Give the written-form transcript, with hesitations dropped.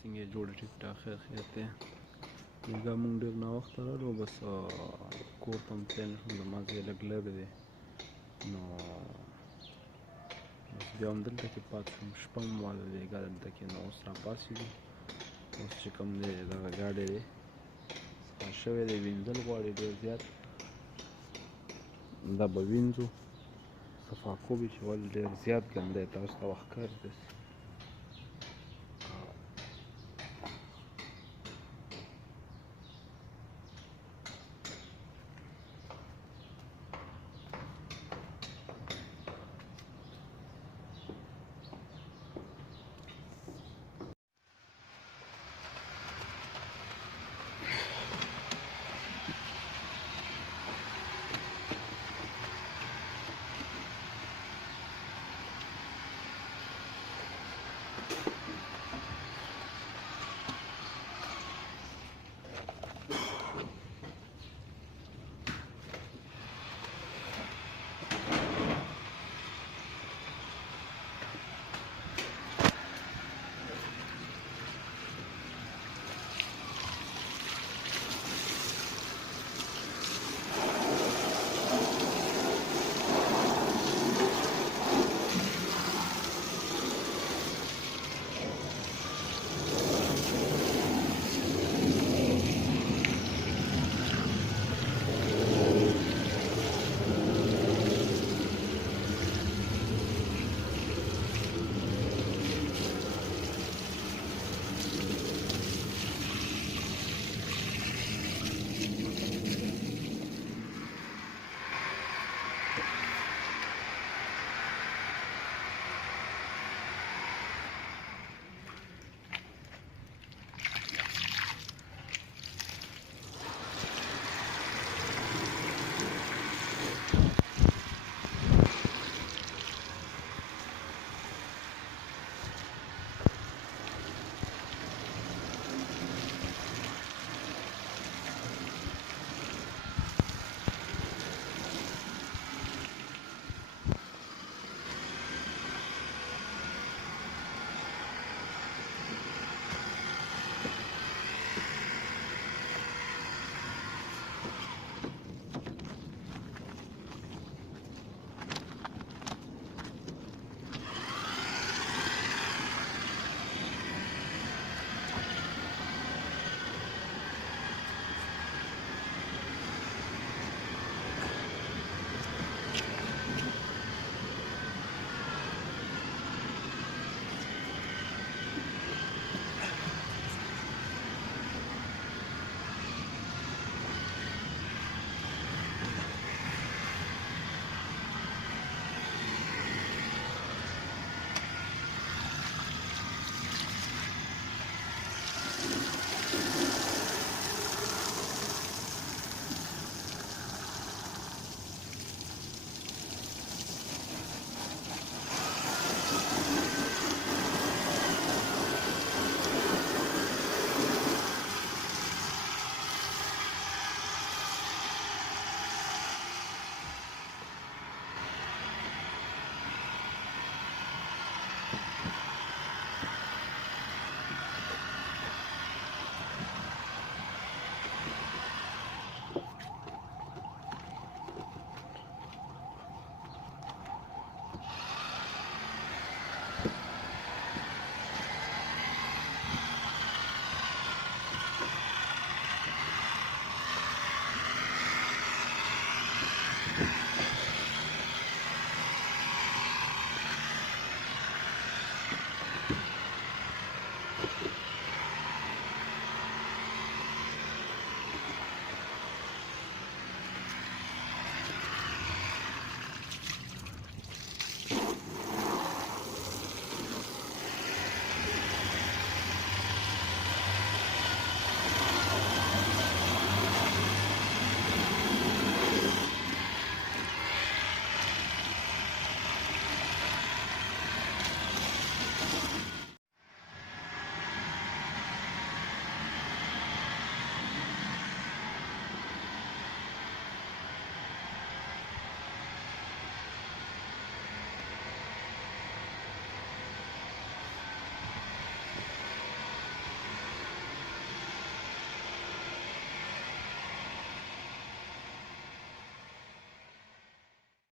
څنګه یې جوړه ټیک ټاک خیر خیریت دی. دا مونږ ډېر ناوخته رالو، بس کور ته هم تللی نه شوم، زما ځای لږ لرې دی، نو بس بیا هم دلته کې پاتې شوم. شپه مو ما د بېګا دلته کې، نو اوس راپاڅېدو. اوس چې کوم دی دغه ګاډی دی څښل شوی دی، وینځل غواړي ډېر زیات. دا به وینځو. صفاکوب یې چې ول ډېر زیات ګنده دی، تاسو ته به ښکاري داسې.